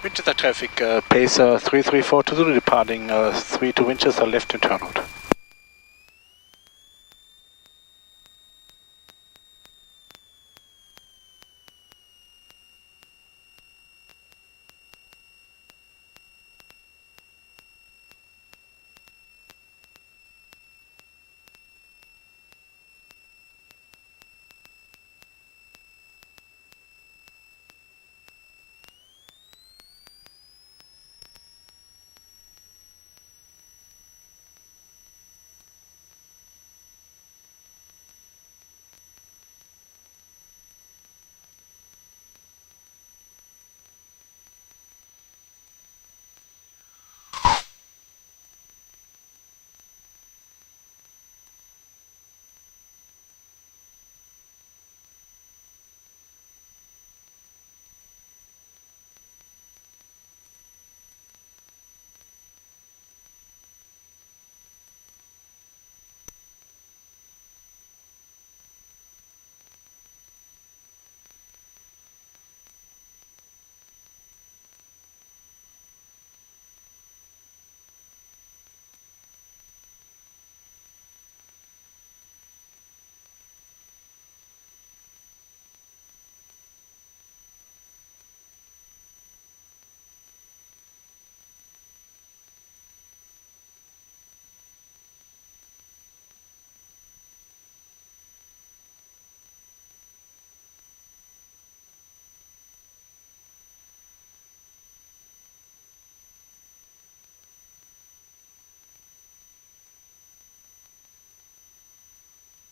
Winchester traffic, Pacer43Z to Zulu departing 3 to Winchester, left and turn out.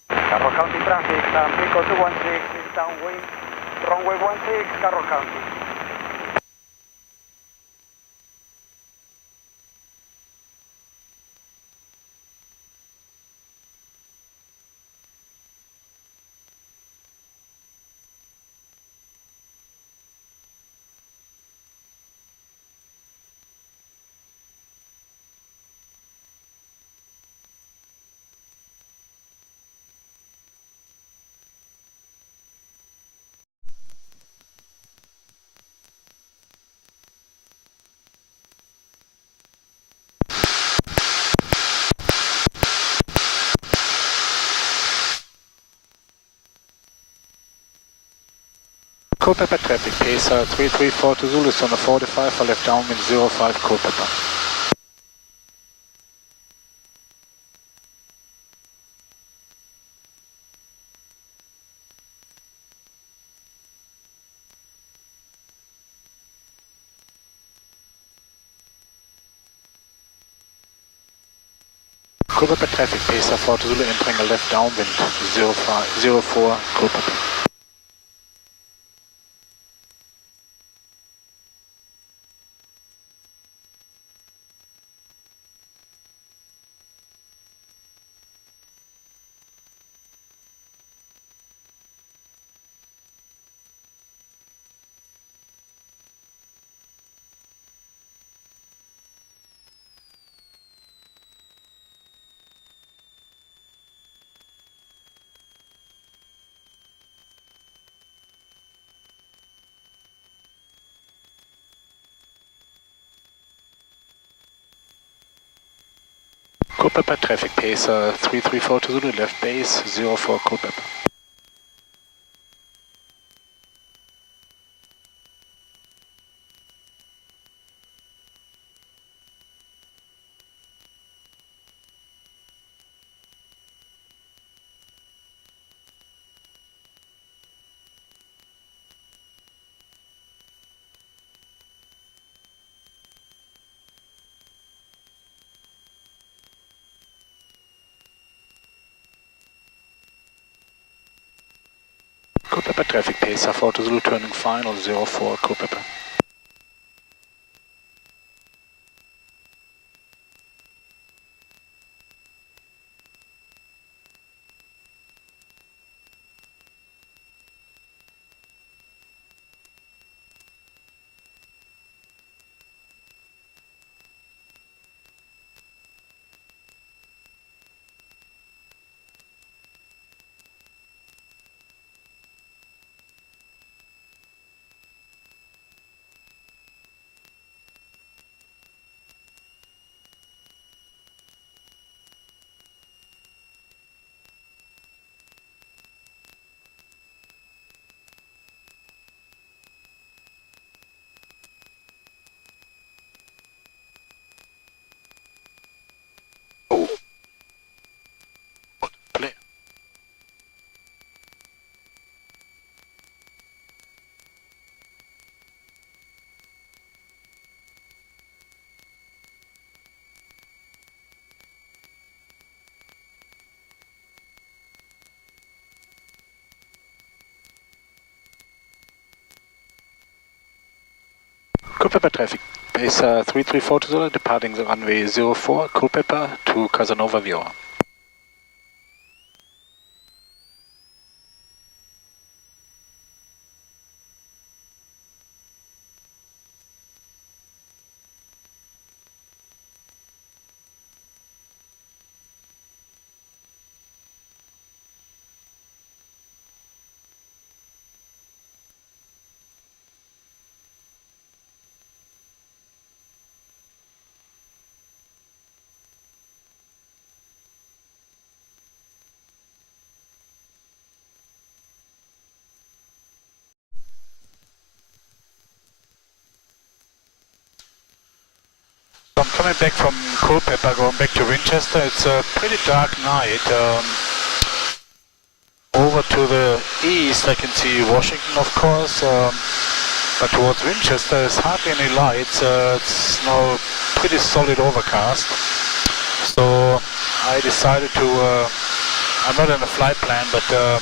Carroll County traffic, Pico 216 is downwind, runway 16, Carroll County. Culpepper traffic, Pacer334 to Zulu, on a 45 for left downwind 05 Culpepper. Culpepper traffic, Pacer4 to Zulu, entering a left downwind 04 Culpepper. Culpepper traffic, Pacer334 to Zulu, left base 04 Culpepper. Culpepper traffic, Pacer4 to Zulu, turning final 04 Culpepper. Culpepper traffic. Pacer4342 departing the runway 04, Culpepper to Casanova Viewer. I'm coming back from Culpepper, going back to Winchester. It's a pretty dark night. Over to the east I can see Washington, of course, but towards Winchester there's hardly any lights. It's now pretty solid overcast. So I decided to, I'm not in a flight plan, but I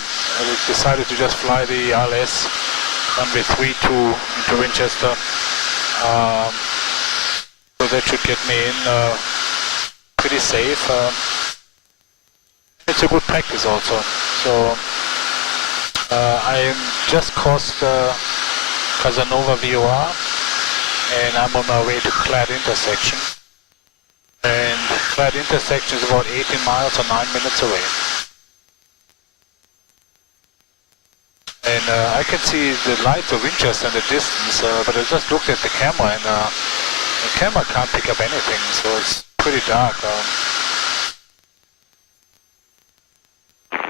decided to just fly the ILS runway 32 into Winchester. So that should get me in pretty safe. It's a good practice also. So I just crossed Casanova VOR and I'm on my way to Clad intersection. And Clad intersection is about 18 miles or 9 minutes away. And I can see the lights of Winchester in the distance, but I just looked at the camera and the camera can't pick up anything, so it's pretty dark.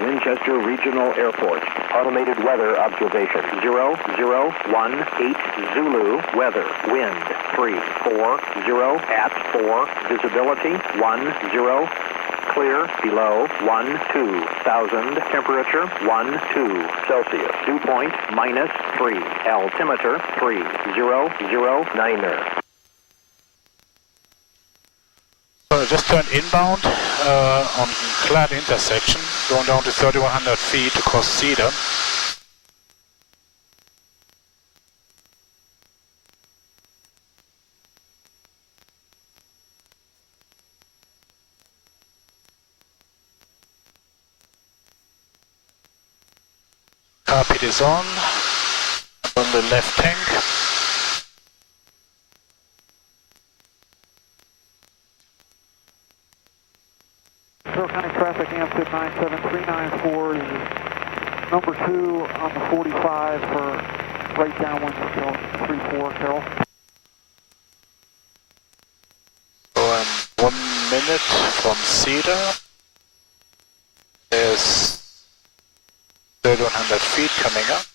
Winchester Regional Airport, automated weather observation, 0018 Zulu, weather, wind, 340 at 4, visibility, 10, clear, below, 12,000, temperature, 12 Celsius, dew point, -3, altimeter, 3009er. So I just turned inbound on Clad intersection, going down to 3,100 feet to cross Cedar. Carpet is on the left tank. Carroll County traffic, Amsterdam 97394 is number 2 on the 45 for right downwind for 34, Carroll. So I'm 1 minute from Cedar. There's 3,100 feet coming up.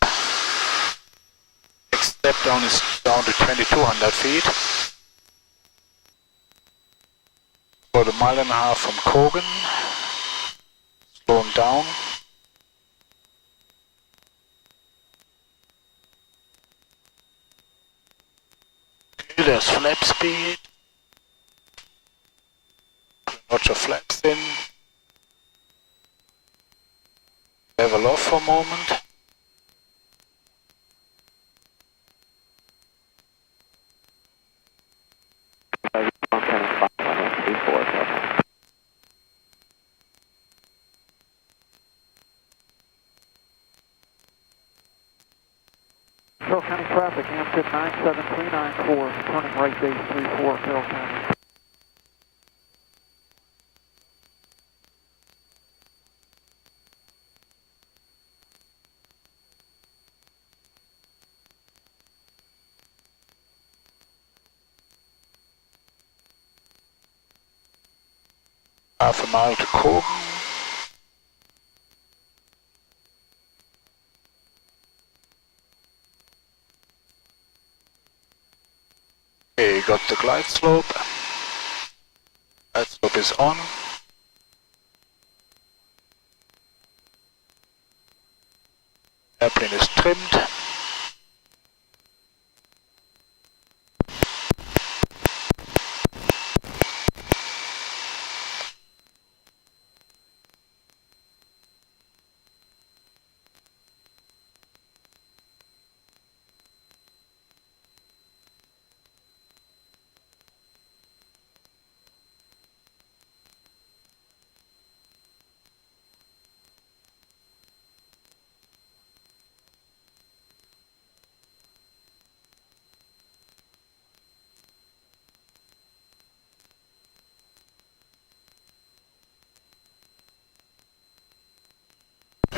Next step down is down to 2,200 feet. About a mile and a half from Kogan. Slowing down. Okay, there's flap speed. Watch your flaps in. Level off for a moment. Carroll County traffic, Amsterdam 97394, turning right base 34, Carroll County. Half a mile to Kogan. Okay, got the glide slope. Glide slope is on. Airplane is trimmed.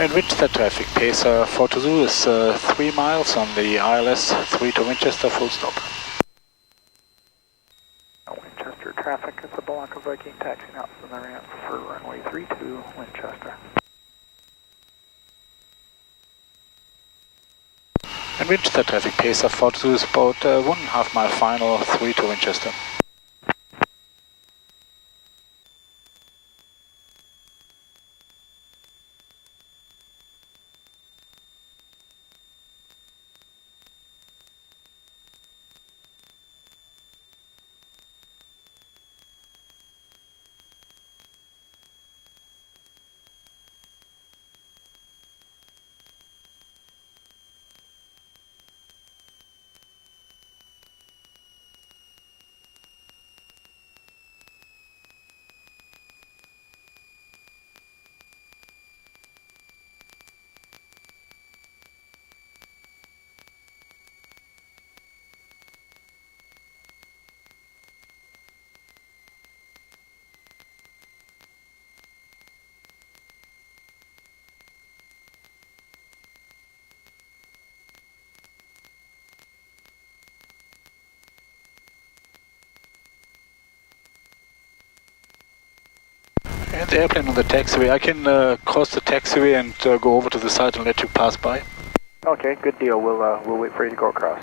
And Winchester traffic, Pacer42Z is 3 miles on the ILS 3 to Winchester, full stop. Winchester traffic is the Blanca Viking taxiing out from the ramp for runway 32 Winchester. And Winchester traffic, Pacer42Z is about 1.5 mile final, 3 to Winchester. And the airplane on the taxiway. I can cross the taxiway and go over to the side and let you pass by. Okay, good deal. We'll wait for you to go across.